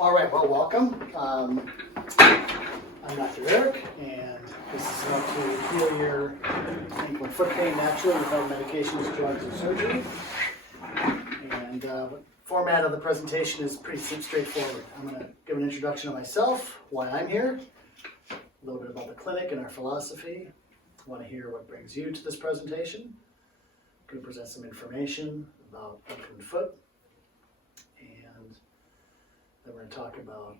All right, well, welcome. I'm Dr. Eric, and this is how to heal your ankle and foot pain naturally without medications, drugs, or surgery. And the format of the presentation is pretty straightforward. I'm going to give an introduction of myself, why I'm here, a little bit about the clinic and our philosophy. I want to hear what brings you to this presentation. I'm going to present some information about ankle and foot. And then we're going to talk about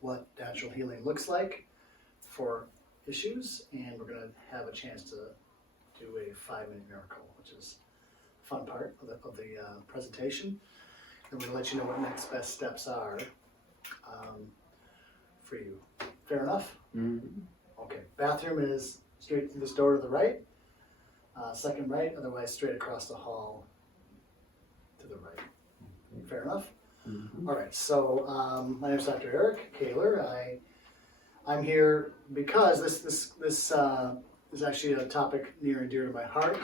what natural healing looks like for issues, and we're going to have a chance to do a 5-minute miracle, which is the fun part of the presentation. And we're going to let you know what next best steps are for you. Fair enough? Mm-hmm. Okay. Bathroom is straight through this door to the right, second right, otherwise straight across the hall to the right. Fair enough? Mm-hmm. All right, so my name is Dr. Eric Kaler. I'm here because this is actually a topic near and dear to my heart.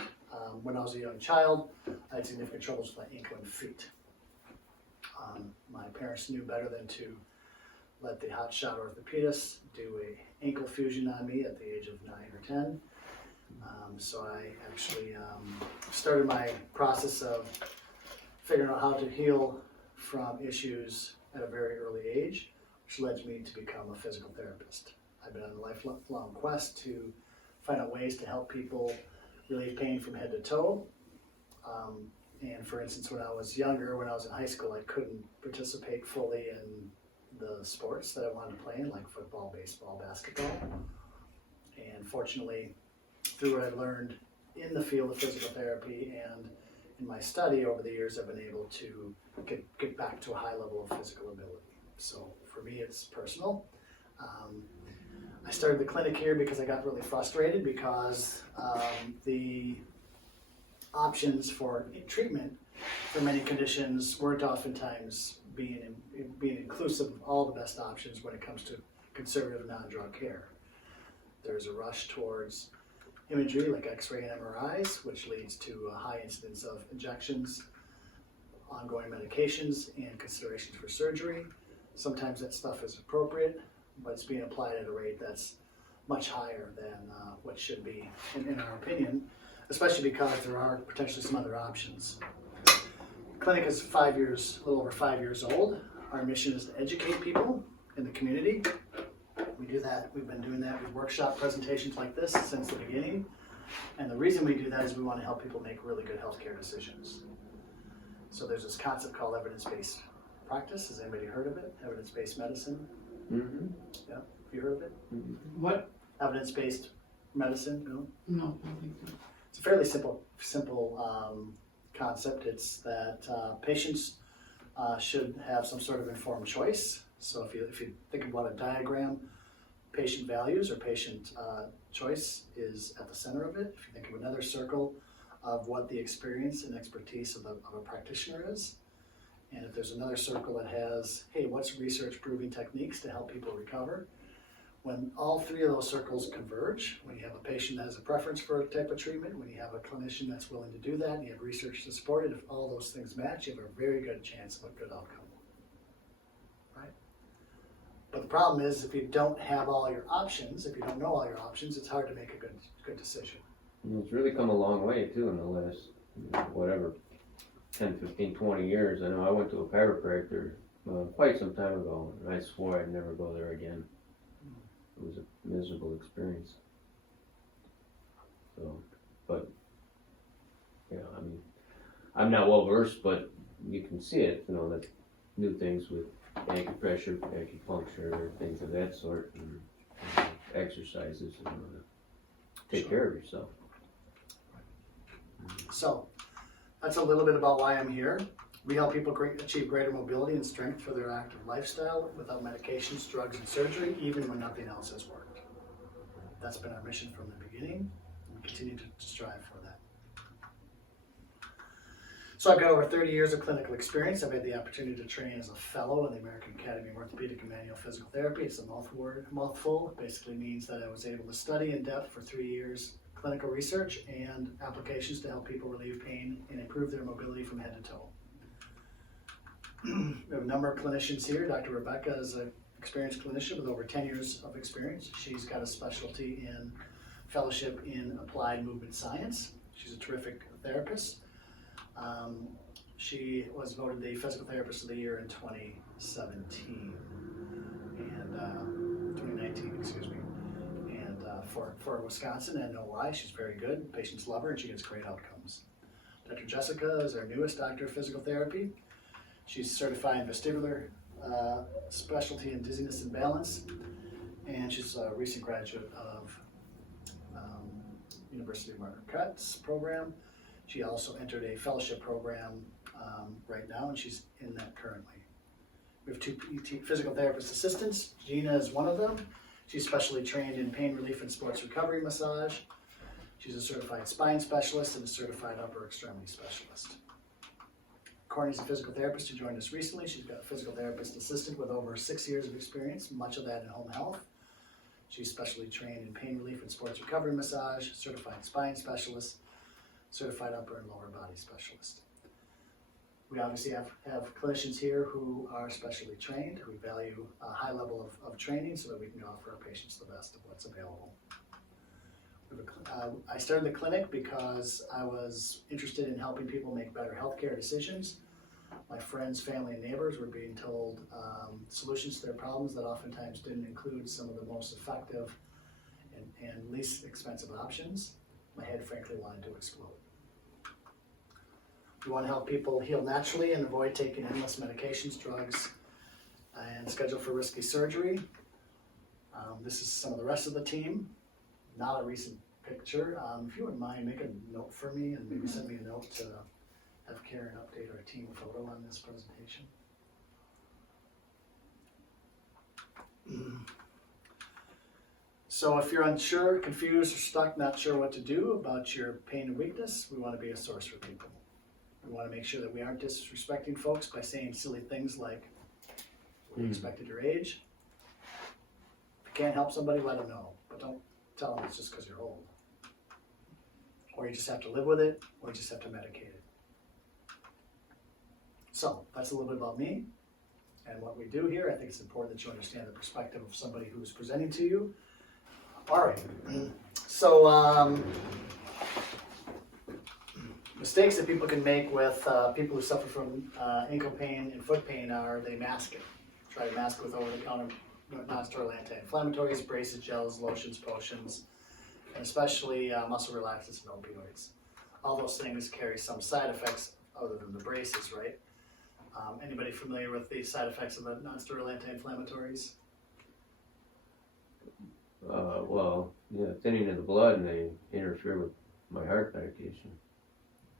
When I was a young child, I had significant troubles with my ankle and feet. My parents knew better than to let the hotshot orthopedist do a ankle fusion on me at the age of 9 or 10. So I actually started my process of figuring out how to heal from issues at a very early age, which led me to become a physical therapist. I've been on a lifelong quest to find out ways to help people relieve pain from head to toe. And for instance, when I was younger, when I was in high school, I couldn't participate fully in the sports that I wanted to play in, like football, baseball, basketball. And fortunately, through what I've learned in the field of physical therapy and in my study over the years, I've been able to get back to a high level of physical ability. So for me, it's personal. I started the clinic here because I got really frustrated because the options for treatment for many conditions weren't oftentimes being inclusive of all the best options when it comes to conservative non-drug care. There's a rush towards imagery like X-ray and MRIs, which leads to a high incidence of injections, ongoing medications, and considerations for surgery. Sometimes that stuff is appropriate, but it's being applied at a rate that's much higher than what should be, in our opinion, especially because there are potentially some other options. The clinic is a little over 5 years old. Our mission is to educate people in the community. We do that. We've been doing that with workshop presentations like this since the beginning. And the reason we do that is we want to help people make really good healthcare decisions. So there's this concept called evidence-based practice. Has anybody heard of it? Evidence-based medicine? Mm-hmm. Yeah, have you heard of it? Mm-hmm. What? Evidence-based medicine? No? No, I don't think so. It's a fairly simple concept. It's that patients should have some sort of informed choice. So if you think about a diagram, patient values or patient choice is at the center of it. If you think of another circle of what the experience and expertise of a practitioner is, and if there's another circle that has, hey, what's research proving techniques to help people recover? When all three of those circles converge, when you have a patient that has a preference for a type of treatment, when you have a clinician that's willing to do that, and you have research to support it, if all those things match, you have a very good chance of a good outcome. Right? But the problem is, if you don't have all your options, if you don't know all your options, it's hard to make a good decision. And it's really come a long way too in the last, 10, 15, 20 years. I know I went to a chiropractor quite some time ago, and I swore I'd never go there again. It was a miserable experience. So, but, I'm not well versed, but you can see it, that new things with acupressure, acupuncture, things of that sort, and exercises, to take care of yourself. So, that's a little bit about why I'm here. We help people achieve greater mobility and strength for their active lifestyle without medications, drugs, and surgery, even when nothing else has worked. That's been our mission from the beginning, and we continue to strive for that. So I've got over 30 years of clinical experience. I've had the opportunity to train as a fellow in the American Academy of Orthopedic and Manual Physical Therapy. It's a mouthful. It basically means that I was able to study in depth for 3 years clinical research and applications to help people relieve pain and improve their mobility from head to toe. We have a number of clinicians here. Dr. Rebecca is an experienced clinician with over 10 years of experience. She's got a specialty in fellowship in applied movement science. She's a terrific therapist. She was voted the Physical Therapist of the Year in 2017 and 2019, excuse me. And for Wisconsin, and know why. She's very good. Patients love her, and she gets great outcomes. Dr. Jessica is our newest doctor of physical therapy. She's certified in vestibular specialty in dizziness and balance, and she's a recent graduate of University of Marquette's program. She also entered a fellowship program right now, and she's in that currently. We have two physical therapist assistants. Gina is one of them. She's specially trained in pain relief and sports recovery massage. She's a certified spine specialist and a certified upper extremity specialist. Courtney's a physical therapist who joined us recently. She's got a physical therapist assistant with over 6 years of experience, much of that in home health. She's specially trained in pain relief and sports recovery massage, certified spine specialist, certified upper and lower body specialist. We obviously have clinicians here who are specially trained, who value a high level of training so that we can offer our patients the best of what's available. I started the clinic because I was interested in helping people make better healthcare decisions. My friends, family, and neighbors were being told solutions to their problems that oftentimes didn't include some of the most effective and least expensive options. My head frankly wanted to explode. We want to help people heal naturally and avoid taking endless medications, drugs, and schedule for risky surgery. This is some of the rest of the team. Not a recent picture. If you wouldn't mind, make a note for me and maybe send me a note to have Karen update our team photo on this presentation. So if you're unsure, confused, or stuck, not sure what to do about your pain and weakness, we want to be a source for people. We want to make sure that we aren't disrespecting folks by saying silly things like, we expect at your age. If you can't help somebody, let them know. But don't tell them it's just because you're old. Or you just have to live with it, or you just have to medicate it. So that's a little bit about me and what we do here. I think it's important that you understand the perspective of somebody who's presenting to you. All right. So mistakes that people can make with people who suffer from ankle pain and foot pain are they mask it. Try to mask it with over-the-counter non-steroidal anti-inflammatories, braces, gels, lotions, potions, and especially muscle relaxants and opioids. All those things carry some side effects other than the braces, right? Anybody familiar with the side effects of the non-steroidal anti-inflammatories? Well, yeah, thinning of the blood, and they interfere with my heart medication.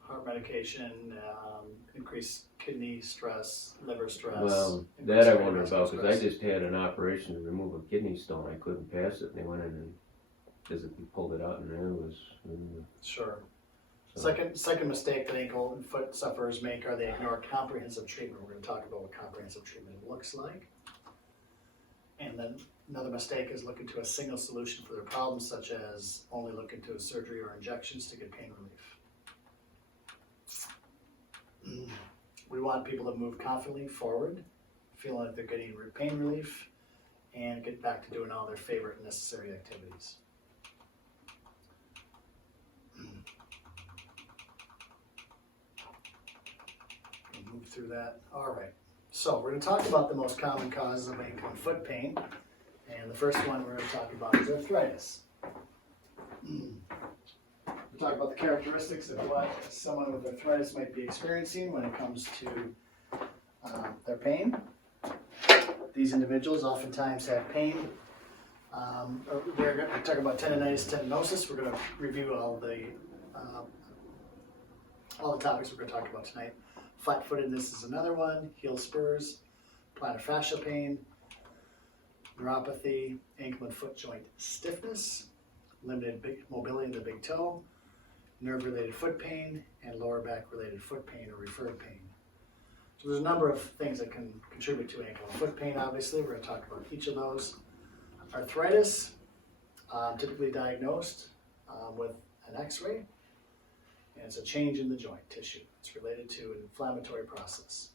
Heart medication, increased kidney stress, liver stress. Well, that I wonder about, because I just had an operation to remove a kidney stone. I couldn't pass it, and they went in and physically pulled it out, and it was... Sure. So. Second mistake that ankle and foot sufferers make are they ignore comprehensive treatment. We're going to talk about what comprehensive treatment looks like. And then another mistake is looking to a single solution for their problems, such as only looking to a surgery or injections to get pain relief. We want people to move confidently forward, feeling like they're getting pain relief, and get back to doing all their favorite and necessary activities. Move through that. All right. So we're going to talk about the most common causes of ankle and foot pain. And the first one we're going to talk about is arthritis. We'll talk about the characteristics of what someone with arthritis might be experiencing when it comes to their pain. These individuals oftentimes have pain. We're going to talk about tendonitis, tendinosis. We're going to review all the topics we're going to talk about tonight. Flat-footedness is another one, heel spurs, plantar fascial pain, neuropathy, ankle and foot joint stiffness, limited mobility of the big toe, nerve-related foot pain, and lower back-related foot pain or referred pain. So there's a number of things that can contribute to ankle and foot pain, obviously. We're going to talk about each of those. Arthritis, typically diagnosed with an x-ray, and it's a change in the joint tissue. It's related to an inflammatory process.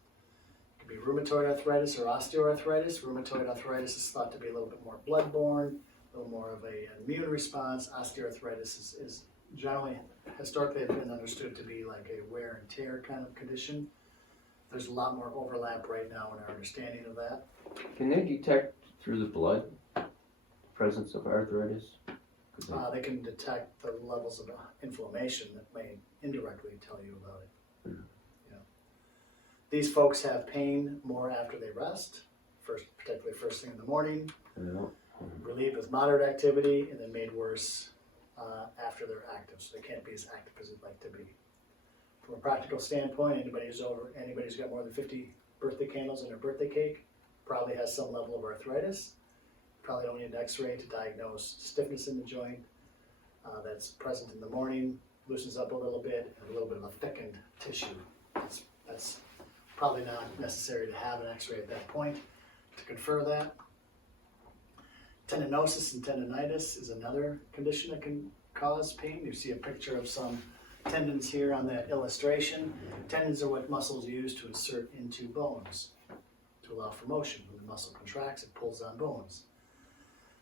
It It could be rheumatoid arthritis or osteoarthritis. Rheumatoid arthritis is thought to be a little bit more bloodborne, a little more of an immune response. Osteoarthritis is generally, historically, been understood to be like a wear and tear kind of condition. There's a lot more overlap right now in our understanding of that. Can they detect through the blood the presence of arthritis? They can detect the levels of inflammation that may indirectly tell you about it. Mhm. Yeah. These folks have pain more after they rest, particularly first thing in the morning, relieved with moderate activity, and then made worse after they're active. So they can't be as active as they'd like to be. From a practical standpoint, anybody who's got more than 50 birthday candles in their birthday cake probably has some level of arthritis. Probably don't need an x-ray to diagnose stiffness in the joint that's present in the morning, loosens up a little bit, and a little bit of a thickened tissue. That's probably not necessary to have an x-ray at that point to confer that. Tendinosis and tendonitis is another condition that can cause pain. You see a picture of some tendons here on that illustration. Tendons are what muscles use to insert into bones to allow for motion. When the muscle contracts, it pulls on bones.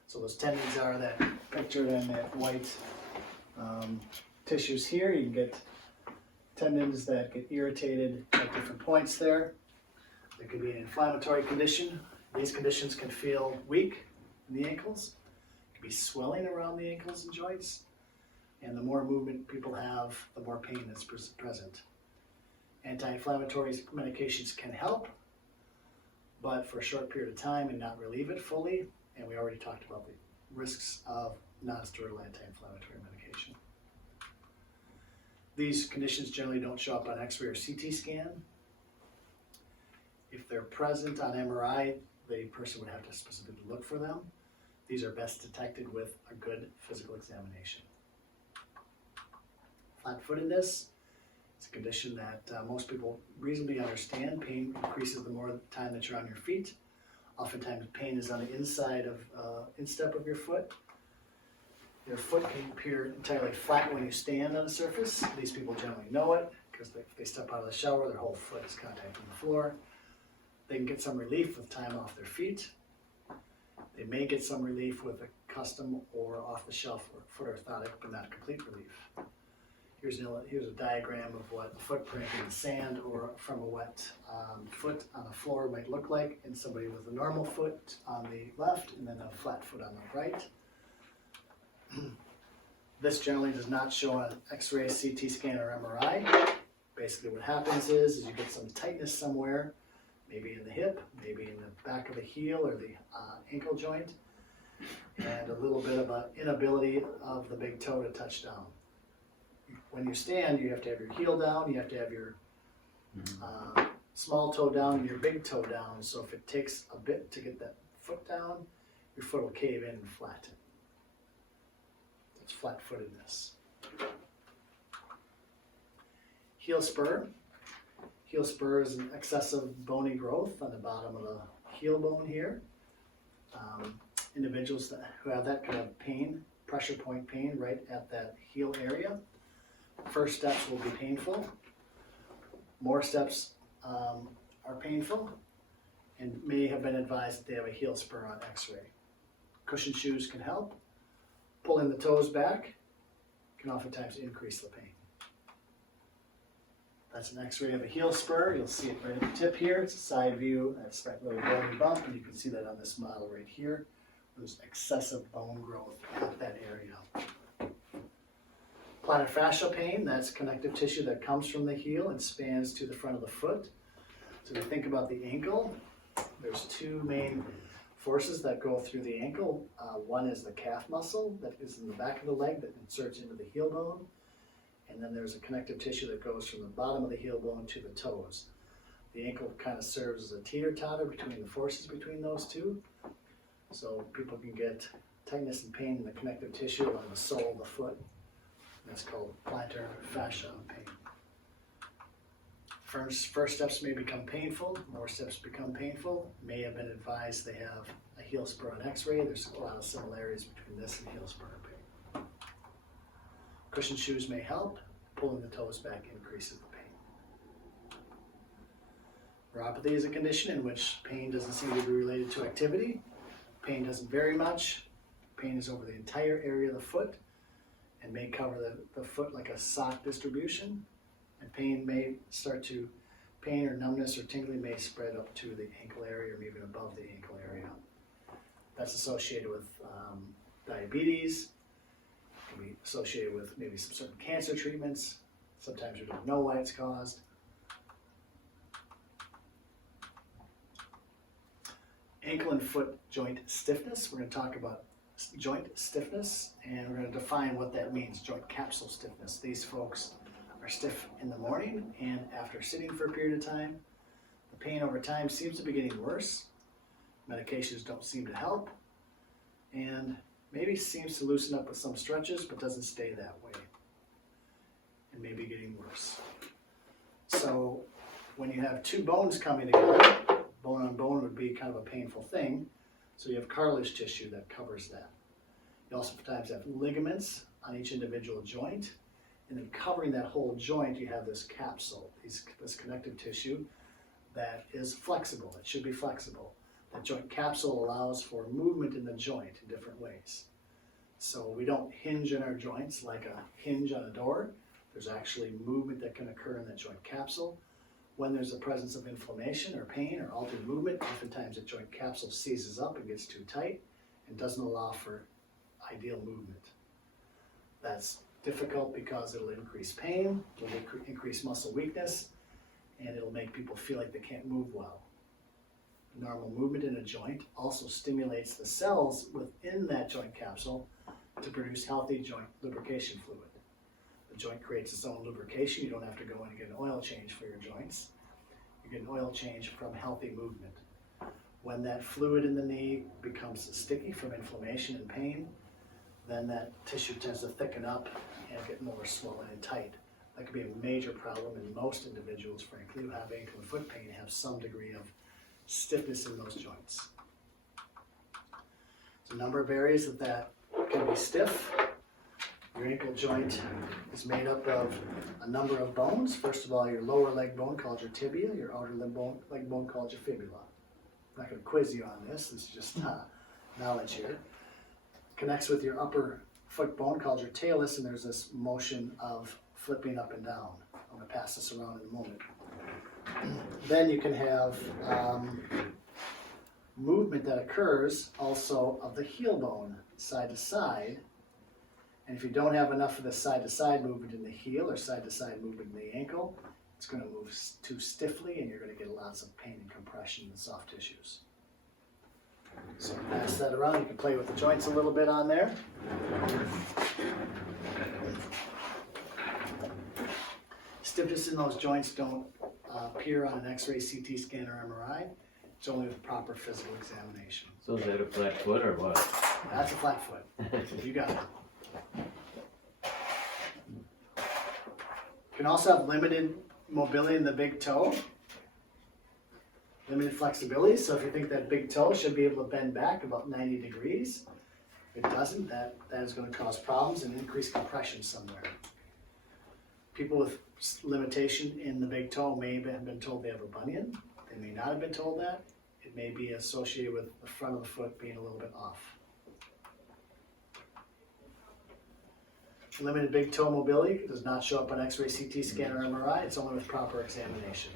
So those tendons are that pictured in that white tissues here. You can get tendons that get irritated at different points there. There could be an inflammatory condition. These conditions can feel weak in the ankles. It could be swelling around the ankles and joints. And the more movement people have, the more pain that's present. Anti-inflammatory medications can help, but for a short period of time and not relieve it fully. And we already talked about the risks of non-steroidal anti-inflammatory medication. These conditions generally don't show up on X-ray or CT scan. If they're present on MRI, the person would have to specifically look for them. These are best detected with a good physical examination. Flat-footedness is a condition that most people reasonably understand. Pain increases the more time that you're on your feet. Oftentimes pain is on the inside of instep of your foot. Your foot can appear entirely flat when you stand on a surface. These people generally know it because if they step out of the shower, their whole foot is contacting the floor. They can get some relief with time off their feet. They may get some relief with a custom or off-the-shelf foot orthotic, but not complete relief. Here's a diagram of what a footprint in the sand or from a wet foot on the floor might look like in somebody with a normal foot on the left and then a flat foot on the right. This generally does not show on X-ray, CT scan, or MRI. Basically what happens is you get some tightness somewhere, maybe in the hip, maybe in the back of the heel or the ankle joint, and a little bit of an inability of the big toe to touch down. When you stand, you have to have your heel down, you have to have your small toe down and your big toe down. So if it takes a bit to get that foot down, your foot will cave in and flatten. That's flat-footedness. Heel spur. Heel spur is an excessive bony growth on the bottom of the heel bone here. Individuals who have that kind of pain, pressure point pain right at that heel area, first steps will be painful. More steps are painful and may have been advised that they have a heel spur on X-ray. Cushion shoes can help. Pulling the toes back can oftentimes increase the pain. That's an X-ray of a heel spur. You'll see it right at the tip here. It's a side view. That's a little bony bump, and you can see that on this model right here. There's excessive bone growth at that area. Plantar fascial pain, that's connective tissue that comes from the heel and spans to the front of the foot. So if you think about the ankle, there's two main forces that go through the ankle. One is the calf muscle that is in the back of the leg that inserts into the heel bone. And then there's a connective tissue that goes from the bottom of the heel bone to the toes. The ankle kind of serves as a teeter-totter between the forces between those two. So people can get tightness and pain in the connective tissue on the sole of the foot. That's called plantar fascia pain. First steps may become painful, more steps become painful. May have been advised they have a heel spur on X-ray. There's a lot of similarities between this and heel spur pain. Cushion shoes may help. Pulling the toes back increases the pain. Neuropathy is a condition in which pain doesn't seem to be related to activity. Pain doesn't vary much. Pain is over the entire area of the foot and may cover the foot like a sock distribution. And pain or numbness or tingling may spread up to the ankle area or even above the ankle area. That's associated with diabetes. It can be associated with maybe some certain cancer treatments. Sometimes you don't know why it's caused. Ankle and foot joint stiffness. We're going to talk about joint stiffness, and we're going to define what that means, joint capsule stiffness. These folks are stiff in the morning and after sitting for a period of time. The pain over time seems to be getting worse. Medications don't seem to help, and maybe seems to loosen up with some stretches, but doesn't stay that way, and maybe getting worse. So when you have two bones coming together, bone on bone would be kind of a painful thing. So you have cartilage tissue that covers that. You also sometimes have ligaments on each individual joint. And then covering that whole joint, you have this capsule, this connective tissue that is flexible. It should be flexible. That joint capsule allows for movement in the joint in different ways. So we don't hinge in our joints like a hinge on a door. There's actually movement that can occur in that joint capsule. When there's a presence of inflammation or pain or altered movement, oftentimes the joint capsule seizes up and gets too tight and doesn't allow for ideal movement. That's difficult because it'll increase pain, it'll increase muscle weakness, and it'll make people feel like they can't move well. Normal movement in a joint also stimulates the cells within that joint capsule to produce healthy joint lubrication fluid. The joint creates its own lubrication. You don't have to go in and get an oil change for your joints. You get an oil change from healthy movement. When that fluid in the knee becomes sticky from inflammation and pain, then that tissue tends to thicken up and get more swollen and tight. That could be a major problem, and most individuals, frankly, who have ankle and foot pain have some degree of stiffness in those joints. There's a number of areas that can be stiff. Your ankle joint is made up of a number of bones. First of all, your lower leg bone called your tibia, your outer leg bone called your fibula. I'm not going to quiz you on this. This is just knowledge here. Connects with your upper foot bone called your talus, and there's this motion of flipping up and down. I'm going to pass this around in a moment. Then you can have movement that occurs also of the heel bone side to side. And if you don't have enough of the side-to-side movement in the heel or side-to-side movement in the ankle, it's going to move too stiffly and you're going to get lots of pain and compression in the soft tissues. So pass that around. You can play with the joints a little bit on there. Stiffness in those joints don't appear on an X-ray, CT scan, or MRI. It's only with proper physical examination. So is that a flat foot or what? That's a flat foot. You got it. You can also have limited mobility in the big toe, limited flexibility. So if you think that big toe should be able to bend back about 90 degrees, if it doesn't, that is going to cause problems and increase compression somewhere. People with limitation in the big toe may have been told they have a bunion. They may not have been told that. It may be associated with the front of the foot being a little bit off. Limited big toe mobility does not show up on X-ray, CT scan, or MRI. It's only with proper examination.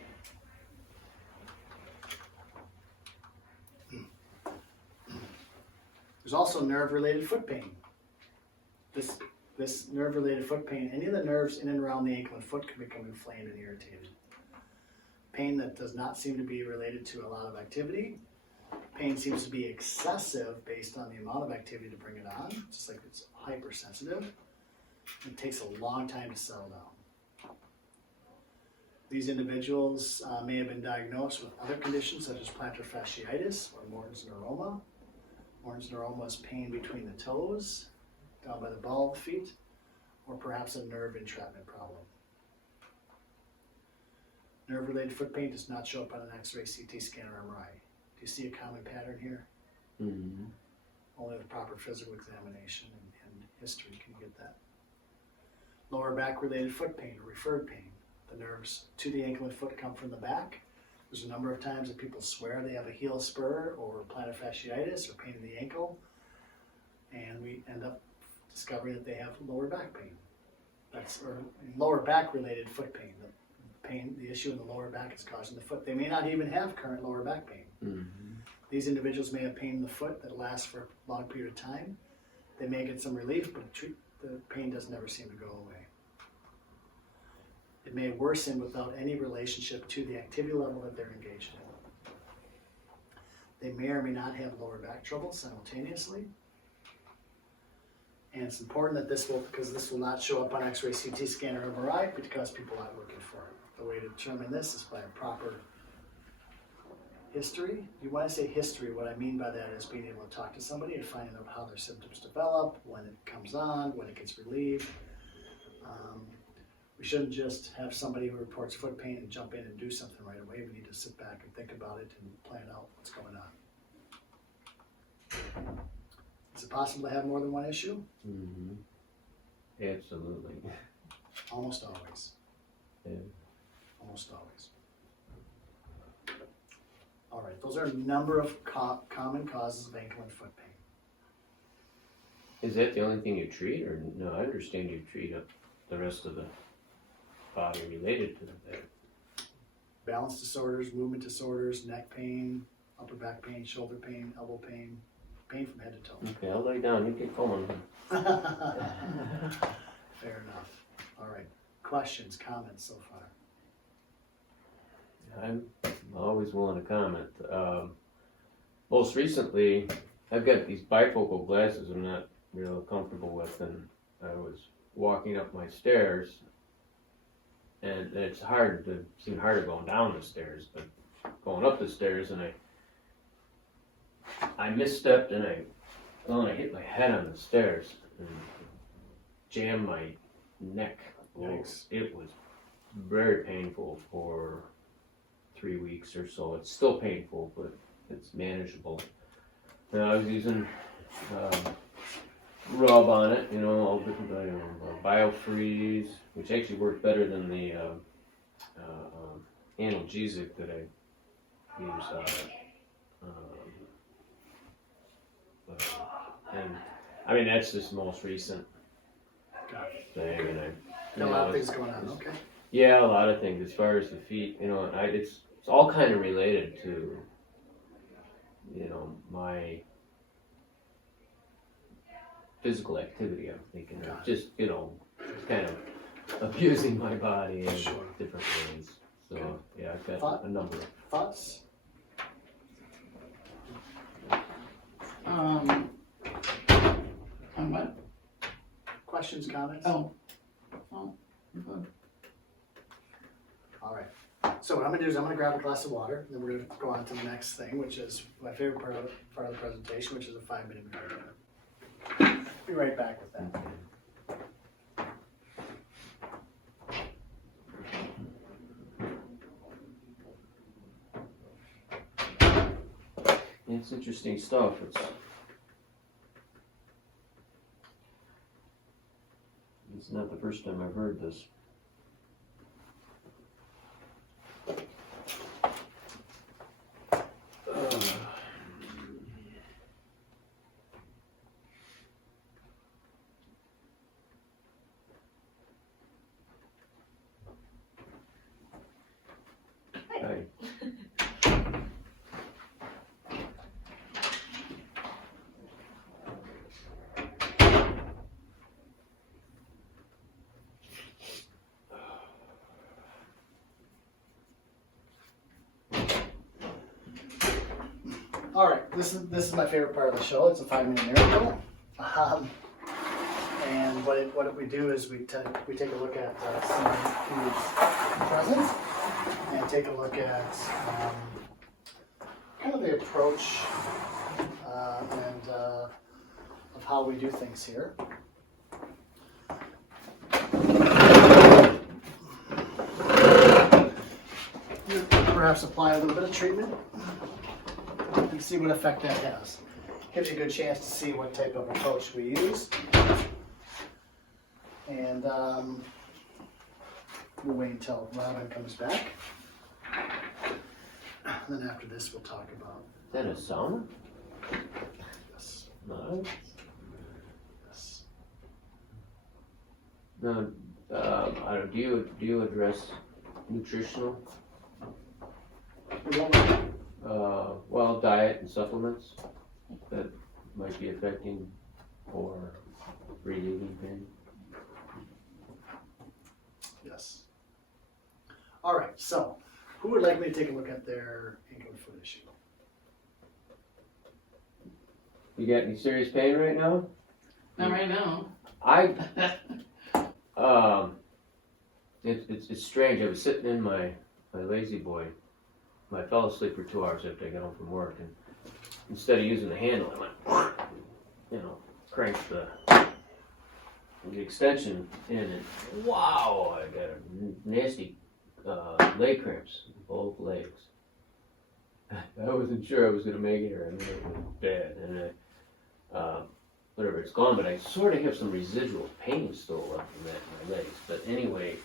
There's also nerve-related foot pain. This nerve-related foot pain, any of the nerves in and around the ankle and foot can become inflamed and irritated. Pain that does not seem to be related to a lot of activity. Pain seems to be excessive based on the amount of activity to bring it on, just like it's hypersensitive. It takes a long time to settle down. These individuals may have been diagnosed with other conditions such as plantar fasciitis or Morton's neuroma. Morton's neuroma is pain between the toes, down by the ball of the feet, or perhaps a nerve entrapment problem. Nerve-related foot pain does not show up on an X-ray, CT scan, or MRI. Do you see a common pattern here? Mm-hmm. Only with proper physical examination and history can you get that. Lower back-related foot pain or referred pain. The nerves to the ankle and foot come from the back. There's a number of times that people swear they have a heel spur or plantar fasciitis or pain in the ankle, and we end up discovering that they have lower back pain. Or lower back related foot pain. The issue in the lower back is causing the foot. They may not even have current lower back pain. Mm-hmm. These individuals may have pain in the foot that lasts for a long period of time. They may get some relief, but the pain doesn't ever seem to go away. It may worsen without any relationship to the activity level that they're engaged in. They may or may not have lower back trouble simultaneously. And it's important that because this will not show up on X-ray, CT scan, or MRI because people aren't looking for it. The way to determine this is by a proper history. When I say history, what I mean by that is being able to talk to somebody and finding out how their symptoms develop, when it comes on, when it gets relieved. We shouldn't just have somebody who reports foot pain and jump in and do something right away. We need to sit back and think about it and plan out what's going on. Is it possible to have more than one issue? Mm-hmm. Absolutely. Almost always. Yeah. Almost always. All right, those are a number of common causes of ankle and foot pain. Is that the only thing you treat, or no? I understand you treat the rest of the body related to that. Balance disorders, movement disorders, neck pain, upper back pain, shoulder pain, elbow pain, pain from head to toe. Okay, I'll lay down. You get going. Fair enough. All right. Questions, comments so far? I'm always willing to comment. Most recently, I've got these bifocal glasses I'm not real comfortable with, and I was walking up my stairs, and it's seemed harder going down the stairs, but going up the stairs, and I misstepped, and I hit my head on the stairs and jammed my neck. Yikes. It was very painful for 3 weeks or so. It's still painful, but it's manageable. And I was using rub on it, all different, Biofreeze, which actually worked better than the analgesic that I use. And I mean, that's just the most recent thing, and Got a lot of things going on, okay. Yeah, a lot of things as far as the feet, it's all kind of related to, my physical activity. I'm thinking of just, kind of abusing my body in different ways. So, yeah, I've got a number of thoughts. On what? Questions, comments? Oh, good. All right. So what I'm going to do is I'm going to grab a glass of water, and then we're going to go on to the next thing, which is my favorite part of the presentation, which is a 5-minute meeting. Be right back with that. It's interesting stuff. It's not the first time I've heard this. Hi. All right, this is my favorite part of the show. It's a 5-minute miracle, and what we do is we take a look at someone who's present, and take a look at kind of the approach and of how we do things here. Perhaps apply a little bit of treatment and see what effect that has. Gives you a good chance to see what type of approach we use. And we'll wait until Robin comes back. And then after this, we'll talk about Is that a sauna? this. No. Yes. No. I don't, do you address nutritional? Well, diet and supplements that might be affecting or relieving pain. Yes. All right, so who would like me to take a look at their ankle and foot issue? You got any serious pain right now? Not right now. It's strange. I was sitting in my lazy boy. I fell asleep for 2 hours after I got home from work, and instead of using the handle, I went, cranked the extension in, and wow, I got a nasty leg cramps in both legs. I wasn't sure I was going to make it, or I knew it was bad, and whatever, it's gone, but I sort of have some residual pain still left in that in my legs. But anyway,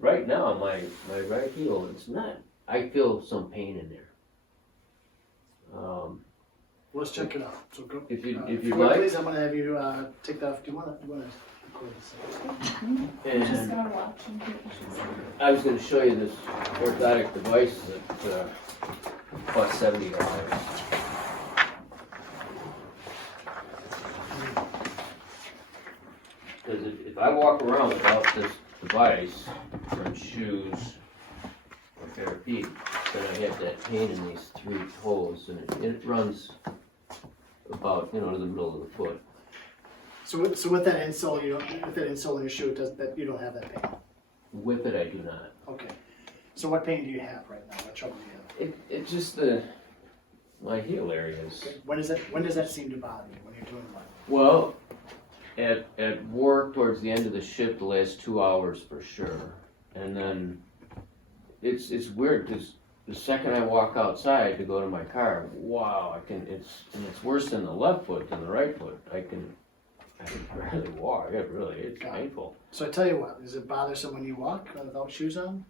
right now, my right heel, it's not, I feel some pain in there. Let's check it out. So go. If you would, like. please, I'm going to have you take that off. Do you want to record this? I'm just And gonna watch and see what she says. I was going to show you this orthotic device that costs $70. Because if I walk around without this device, and shoes, or pair of feet, then I have that pain in these 3 toes, and it runs about, to the middle of the foot. So with that insole, issue, you don't have that pain. With it, I do not. Okay. So what pain do you have right now? What trouble do you have? It's just my heel areas. Okay. When does that seem to bother you? When you're doing what? Well, at work towards the end of the shift, the last 2 hours for sure, and then it's weird because the second I walk outside to go to my car, wow, it's worse in the left foot than the right foot. I can barely walk. It's painful. So I tell you what, is it bothersome when you walk without shoes on?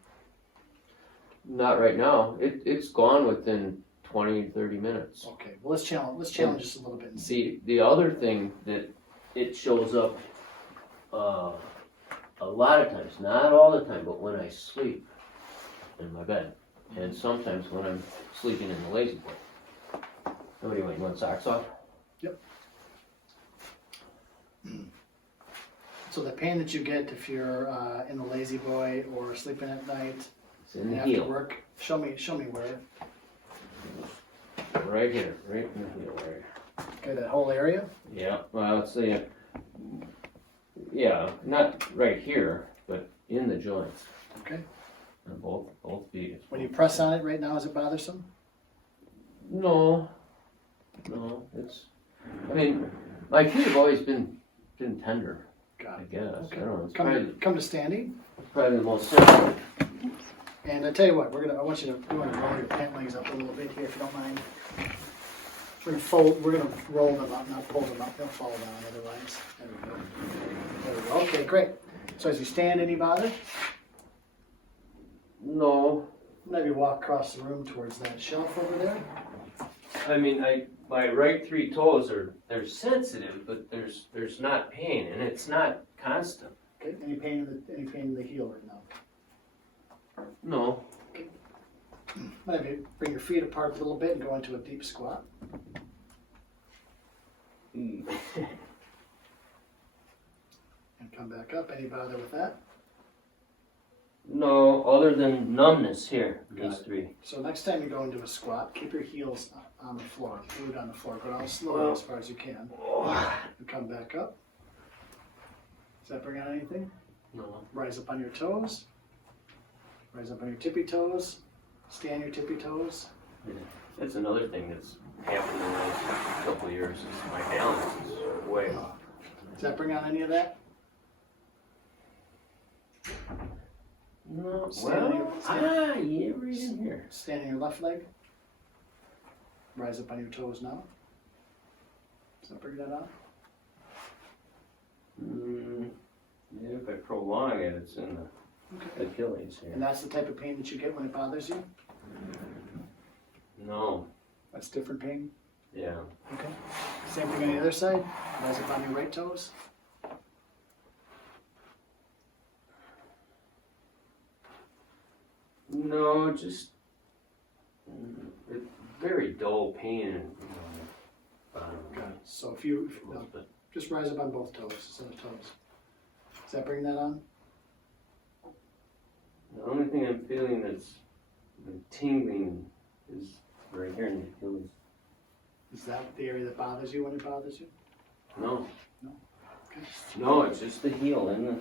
Not right now. It's gone within 20, 30 minutes. Okay. Well, let's challenge this a little bit and see. The other thing that it shows up a lot of times, not all the time, but when I sleep in my bed, and sometimes when I'm sleeping in the lazy boy. What do you want socks off? Yep. So the pain that you get if you're in the lazy boy or sleeping at night, It's in the after heel. work, show me where. Right here, right in the heel area. Okay, that whole area. Yeah, well, let's see. Yeah, not right here, but in the joints. Okay. On both feet. When you press on it right now, is it bothersome? No, my feet have always been tender, Got I it. guess. Okay. I don't know. It's Come to standing. probably the most sensitive. And I tell you what, I want you to roll your pant legs up a little bit here, if you don't mind. We're gonna roll them up, not pull them up. They'll fall down otherwise. There we go. There we go. Okay, great. So as you stand, any bother? No, Maybe walk across the room towards that shelf over there. my right 3 toes they're sensitive, but there's not pain, and it's not constant. Okay. Any pain in the heel right now? No. Maybe bring your feet apart a little bit and go into a deep squat. And come back up. Any bother with that? No, other than numbness here, Got these it. 3. So next time you go into a squat, keep your heels on the floor, glued on the floor. Go down slowly as far as you can. And come back up. Does that bring out anything? No. Rise up on your toes. Rise up on your tippy toes. Stay on your tippy toes. That's another thing that's happened in the last couple of years is my balance is way off. Does that bring out any of that? No, Stand yeah, right in here. Stand on your left leg. Rise up on your toes now. Does that bring that out? Yeah, if I prolong it, it's in the Okay. Achilles here. And that's the type of pain that you get when it bothers you? No. That's different pain? Yeah. Okay. Same thing on the other side? Rise up on your right toes. No, just very dull pain. Okay. So if you no, just rise up on both toes instead of toes. Does that bring that on? The only thing I'm feeling that's been tingling is right here in the Achilles. Is that the area that bothers you when it bothers you? No. No? Okay. No, it's just the heel in the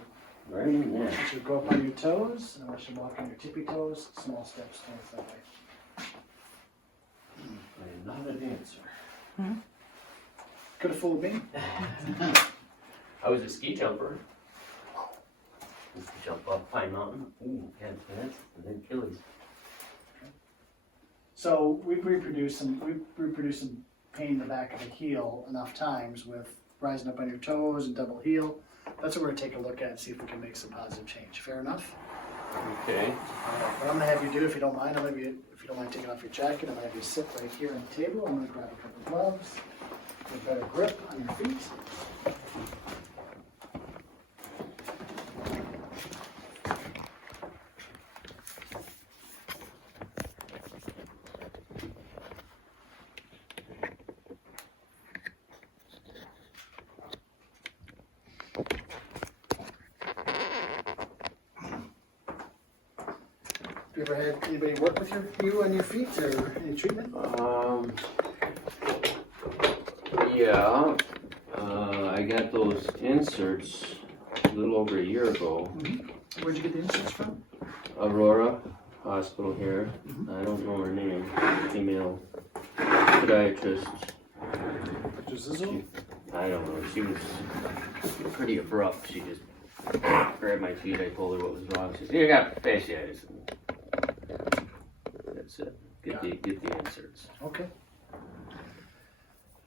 right in there. You should go up on your toes, and I want you to walk on your tippy toes, small steps towards that way. I'm not a dancer. Could have fooled me. I was a ski jumper. Used to jump up Pine Mountain. Ooh, yeah, that's the Achilles. So we've reproduced some pain in the back of the heel enough times with rising up on your toes and double heel. That's what we're gonna take a look at and see if we can make some positive change. Fair enough? Okay. All right. What I'm gonna have you do, if you don't mind, if you don't mind taking off your jacket, I'm gonna have you sit right here on the table. I'm gonna grab a couple of gloves, get a better grip on your feet. Have you ever had anybody work with you on your feet or any treatment? Yeah. I got those inserts a little over a year ago. Where'd you get the inserts from? Aurora Hospital here. I don't know her name. Female podiatrist. I don't know. She was pretty abrupt. She just grabbed my feet. I told her what was wrong. She said, "You got fasciitis." That's it. Get the inserts. Okay.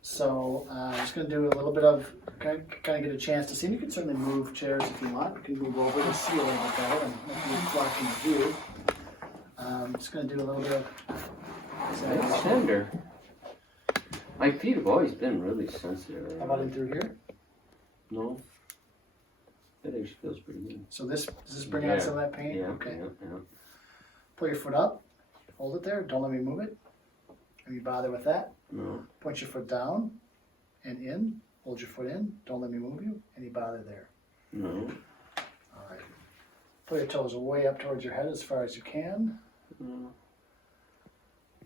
So I'm just going to do a little bit of kind of get a chance to see. And you can certainly move chairs if you want. You can move over to see a little bit better and hopefully blocking the view. I'm just going to do a little bit of. It's tender. My feet have always been really sensitive. How about in through here? No. That actually feels pretty good. So does this bring out some of that pain? Yeah. Okay. Yeah. Pull your foot up. Hold it there. Don't let me move it. Are you bothered with that? No. Point your foot down and in. Hold your foot in. Don't let me move you. Any bother there? No. All right. Pull your toes way up towards your head as far as you can. No.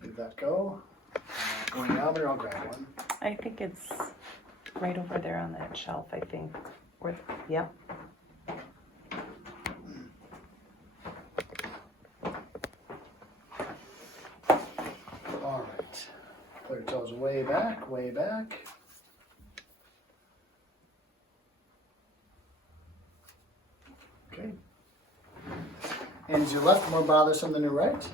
Let that go. Going down there, I'll grab one. I think it's right over there on that shelf, I think. Or, yep. All right. Pull your toes way back, way back. Okay. And is your left more bothersome than your right?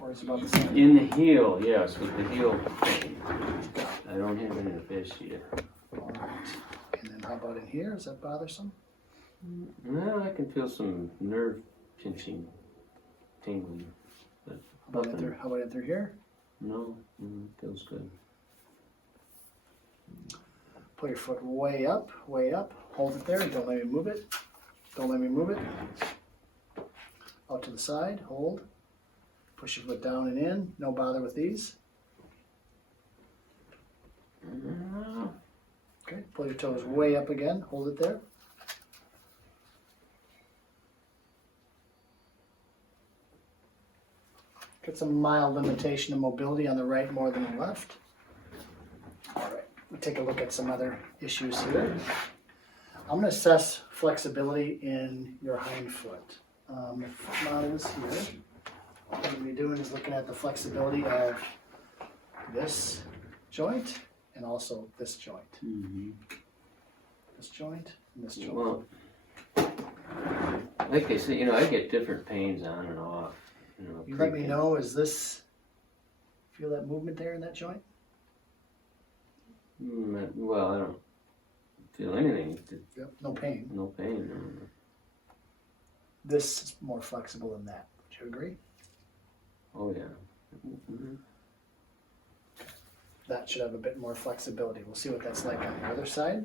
Or is it about the same? In the heel, yes, with the heel pain. I don't have any fascia. All right. And then how about in here? Is that bothersome? Well, I can feel some nerve pinching, tingling. But How about in nothing. through, how about in through here? No, feels good. Pull your foot way up, way up. Hold it there. Don't let me move it. Don't let me move it. Out to the side. Hold. Push your foot down and in. No bother with these. Okay. Pull your toes way up again. Hold it there. Get some mild limitation of mobility on the right more than the left. All right. We'll take a look at some other issues here. I'm going to assess flexibility in your hind foot. The foot model is here. What we're going to be doing is looking at the flexibility of this joint and also this joint. This joint and this joint. Well, like I said, I get different pains on and off. You let me know, feel that movement there in that joint? Well, I don't feel anything. Yep. No pain. No pain. No. This is more flexible than that. Would you agree? Oh, yeah. that should have a bit more flexibility. We'll see what that's like on the other side.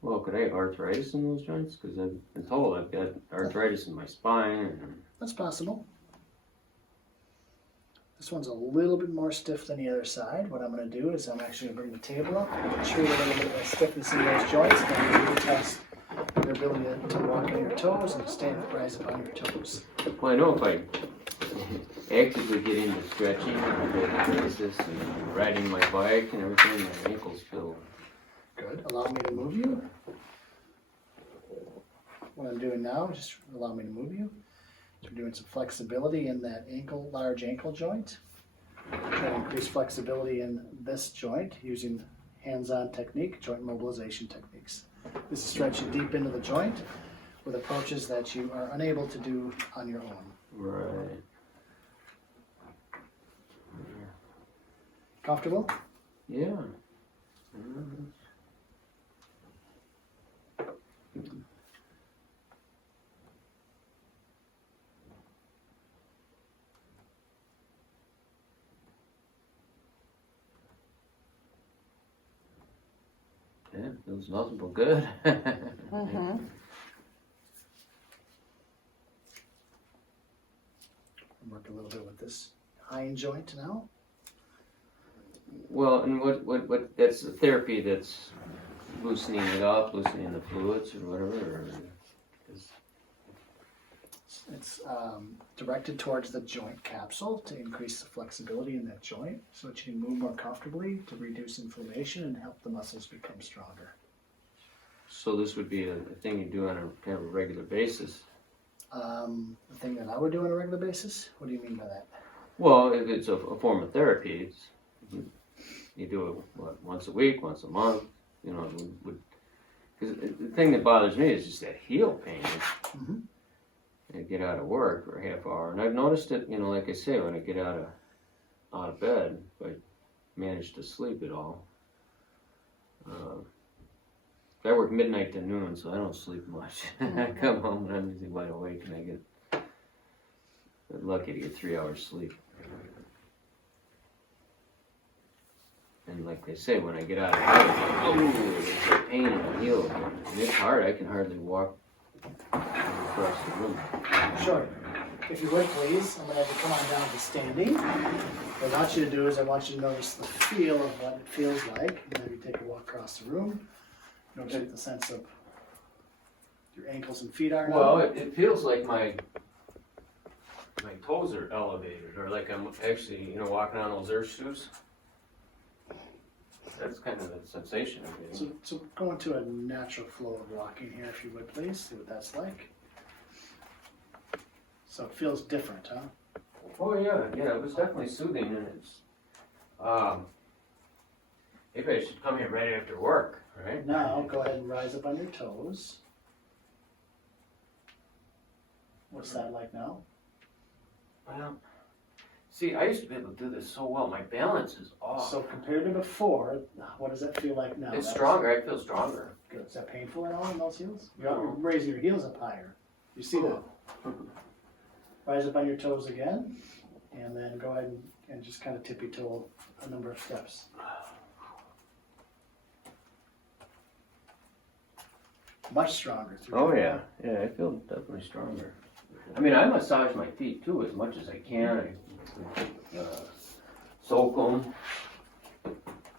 Well, could I have arthritis in those joints? Because I've been told I've got arthritis in my spine. And That's possible. This one's a little bit more stiff than the other side. What I'm going to do is I'm actually going to bring the table up and treat a little bit of stiffness in those joints, and then we'll test your ability to walk on your toes and rise up on your toes. well, I know if I actively get into stretching on a regular basis and riding my bike and everything, my ankles feel. Good. Allow me to move you. What I'm doing now, just allow me to move you. So we're doing some flexibility in that large ankle joint. Trying to increase flexibility in this joint using hands-on technique, joint mobilization techniques. This is stretching deep into the joint with approaches that you are unable to do on your own. Right. Comfortable? Yeah. Mm-hmm. Yeah, feels nothing but good. Mm-hmm. Work a little bit with this hind joint now. Well, and what that's the therapy that's loosening it up, loosening the fluids or whatever, or is... It's directed towards the joint capsule to increase the flexibility in that joint so that you can move more comfortably, to reduce inflammation and help the muscles become stronger. So this would be a thing you do on a kind of a regular basis. The thing that I would do on a regular basis? What do you mean by that? Well, if it's a form of therapy, it's, you do it once a week, once a month, you know. Because the thing that bothers me is just that heel pain. Mm-hmm. I get out of work for a half hour, and I've noticed it. You know, like I say, when I get out of bed, if I manage to sleep at all. I work midnight to noon, so I don't sleep much. I come home and I'm usually wide awake, and I get lucky to get 3 hours sleep. And like they say, when I get out of bed, there's a pain in the heel, and it's hard. I can hardly walk across the room. Sure. If you would please, I'm going to have you come on down to standing. What I want you to do is I want you to notice the feel of what it feels like. Maybe take a walk across the room. Notice what the sense of your ankles and feet are now. Well, it feels like my toes are elevated, or like I'm actually, walking on those earth shoes. That's kind of the sensation I'm getting. So go into a natural flow of walking here, if you would please. See what that's like. So it feels different, huh? Oh yeah, it was definitely soothing, and it's maybe I should come here right after work, right? Now go ahead and rise up on your toes. What's that like now? Well, see, I used to be able to do this so well. My balance is off. So compared to before, what does that feel like now? It's stronger. I feel stronger. Good. Is that painful at all in those heels? You're raising your heels up higher. You see that? Rise up on your toes again, and then go ahead and just kind of tippy-toe a number of steps. Much stronger. Oh yeah, I feel definitely stronger. I mean, I massage my feet too as much as I can. I soak them.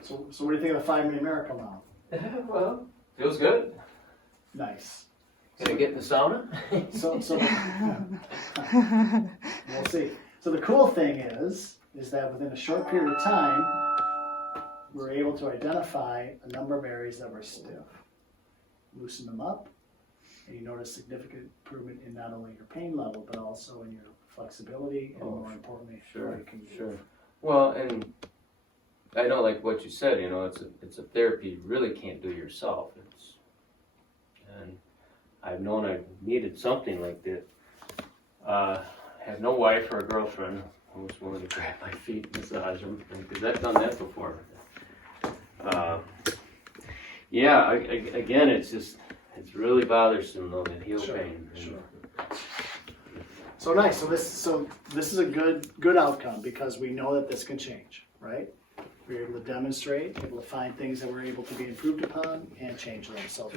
So what do you think of the 5-minute miracle now? Well, feels good. Nice. Can I get in the sauna? So we'll see. So the cool thing is that within a short period of time, we're able to identify a number of areas that were stiff. Loosen them up, and you notice significant improvement in not only your pain level, but also in your flexibility, and more importantly, how you can move. Well, and I know, like what you said, it's a therapy you really can't do yourself. And I've known I needed something like that. Have no wife or a girlfriend who was willing to grab my feet and massage them, because I've done that before. Again, it's really bothersome though, that heel pain. Sure. So nice. So this is a good outcome because we know that this can change, right? We're able to demonstrate, able to find things that were able to be improved upon and change them. So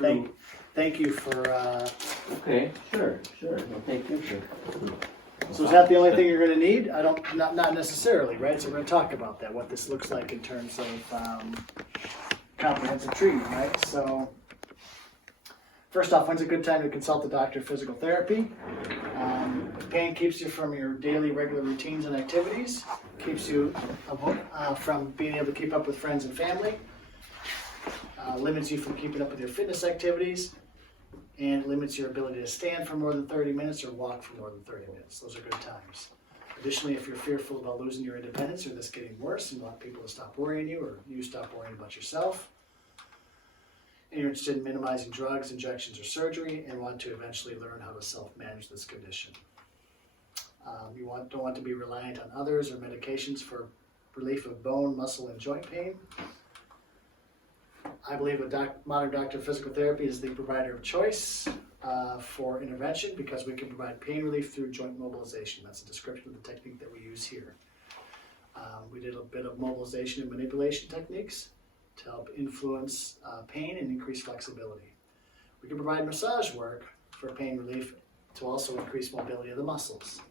thank you for. Okay, sure. Well, thank you for. So is that the only thing you're going to need? Not necessarily, right? So we're going to talk about that, what this looks like in terms of comprehensive treatment, right? So first off, when's a good time to consult a doctor of physical therapy? Pain keeps you from your daily regular routines and activities, keeps you from being able to keep up with friends and family, limits you from keeping up with your fitness activities, and limits your ability to stand for more than 30 minutes or walk for more than 30 minutes. Those are good times. Additionally, if you're fearful about losing your independence or this getting worse and want people to stop worrying you or you stop worrying about yourself, and you're interested in minimizing drugs, injections, or surgery and want to eventually learn how to self-manage this condition. You don't want to be reliant on others or medications for relief of bone, muscle, and joint pain. I believe a modern doctor of physical therapy is the provider of choice for intervention because we can provide pain relief through joint mobilization. That's a description of the technique that we use here. We did a bit of mobilization and manipulation techniques to help influence pain and increase flexibility. We can provide massage work for pain relief to also increase mobility of the muscles.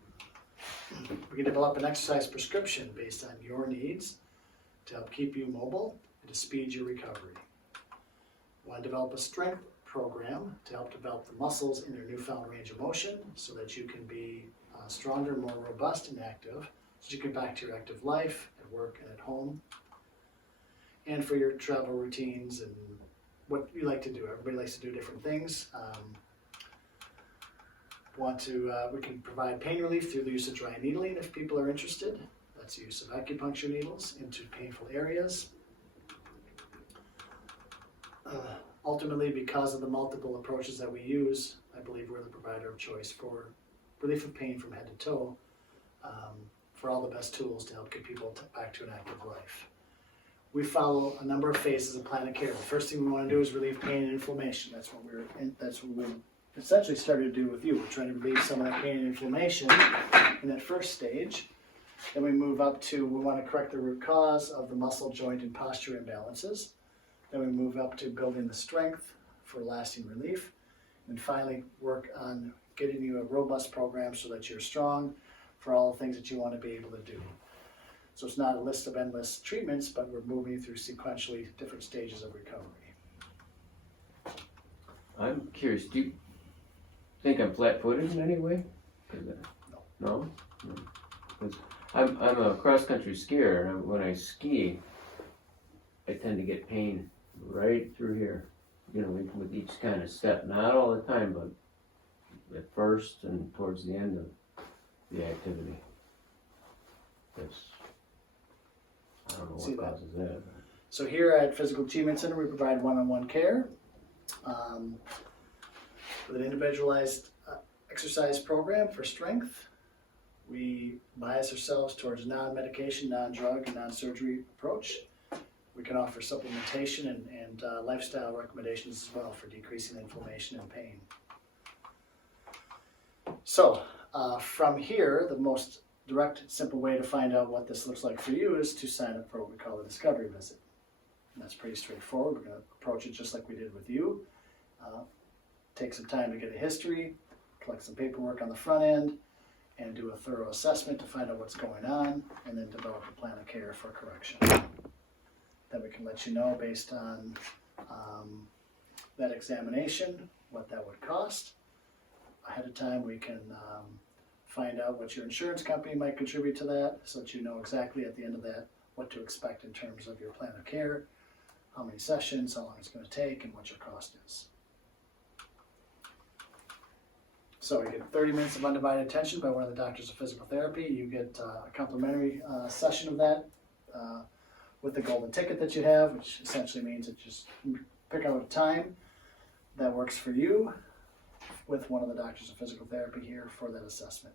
We can develop an exercise prescription based on your needs to help keep you mobile and to speed your recovery. We want to develop a strength program to help develop the muscles in their newfound range of motion so that you can be stronger, more robust, and active, so you can get back to your active life at work and at home, and for your travel routines and what you like to do. Everybody likes to do different things. We can provide pain relief through the use of dry needling if people are interested. That's the use of acupuncture needles into painful areas. Ultimately, because of the multiple approaches that we use, I believe we're the provider of choice for relief of pain from head to toe, for all the best tools to help get people back to an active life. We follow a number of phases of plan of care. The first thing we want to do is relieve pain and inflammation. That's what we essentially started to do with you. We're trying to relieve some of that pain and inflammation in that first stage. Then we move up to, we want to correct the root cause of the muscle, joint, and posture imbalances. Then we move up to building the strength for lasting relief. And finally, work on getting you a robust program so that you're strong for all the things that you want to be able to do. So it's not a list of endless treatments, but we're moving through sequentially different stages of recovery. I'm curious, do you think I'm flat-footed in any way? No? I'm a cross-country skier, and when I ski, I tend to get pain right through here, with each kind of step. Not all the time, but at first and towards the end of the activity. I don't know what causes that. So here at Physical Achievement Center, we provide one-on-one care with an individualized exercise program for strength. We bias ourselves towards non-medication, non-drug, and non-surgery approach. We can offer supplementation and lifestyle recommendations as well for decreasing inflammation and pain. So from here, the most direct, simple way to find out what this looks like for you is to sign up for what we call a discovery visit. And that's pretty straightforward. We're going to approach it just like we did with you. Take some time to get a history, collect some paperwork on the front end, and do a thorough assessment to find out what's going on, and then develop a plan of care for correction. Then we can let you know based on that examination what that would cost. Ahead of time, we can find out what your insurance company might contribute to that so that you know exactly at the end of that what to expect in terms of your plan of care, how many sessions, how long it's going to take, and what your cost is. So you get 30 minutes of undivided attention by one of the doctors of physical therapy. You get a complimentary session of that with the golden ticket that you have, which essentially means that you just pick out a time that works for you with one of the doctors of physical therapy here for that assessment.